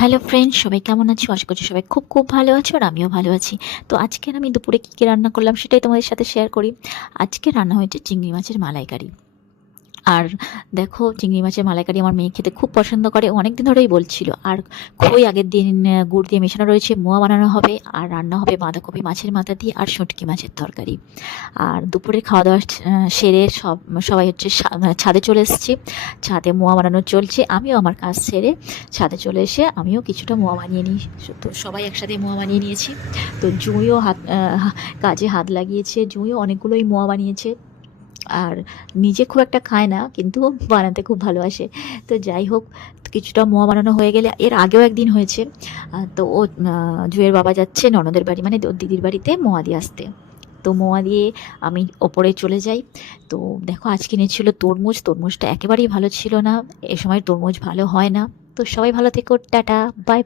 Hello friends, সবাই কেমন আছো? আশা করছি সবাই খুব খুব ভালো আছো আর আমিও ভালো আছি। তো আজকের আমি দুপুরে কী কী রান্না করলাম সেটাই তোমাদের সাথে শেয়ার করি। আজকে রান্না হয়েছে চিংড়ি মাছের মালাইকারি। আর দেখো, চিংড়ি মাছের মালাইকারি আমার মেয়ে খেতে খুব পছন্দ করে, অনেক দিন ধরেই বলছিল। আর খই আগের দিন গুড় দিয়ে মেশানো রয়েছে, মোয়া বানানো হবে, আর রান্না হবে বাঁধাকপি মাছের মাথা দিয়ে আর শুঁটকি মাছের তরকারি। আর দুপুরে খাওয়া দাওয়া সেরে সবাই হচ্ছে ছাদে চলে এসেছি। ছাদে মোয়া বানানো চলছে, আমিও আমার কাজ সেরে ছাদে চলে এসে আমিও কিছুটা মোয়া বানিয়ে নিই। তো সবাই একসাথে মোয়া বানিয়ে নিয়েছি। তো জুঁইও কাজে হাত লাগিয়েছে, জুঁইও অনেকগুলোই মোয়া বানিয়েছে। আর নিজে খুব একটা খায় না, কিন্তু বানাতে খুব ভালোবাসে। তো যাই হোক, কিছুটা মোয়া বানানো হয়ে গেলে, এর আগেও একদিন হয়েছে। তো ও জুঁইয়ের বাবা যাচ্ছে ননদের বাড়ি, মানে ওর দিদির বাড়িতে মোয়া দিয়ে আসতে। তো মোয়া দিয়ে আমি ওপরে চলে যাই। তো দেখো, আজ কিনেছিল তরমুজ, তরমুজটা একেবারেই ভালো ছিল না। এ সময় তরমুজ ভালো হয় না। তো সবাই ভালো থেকো, টাটা, বাই।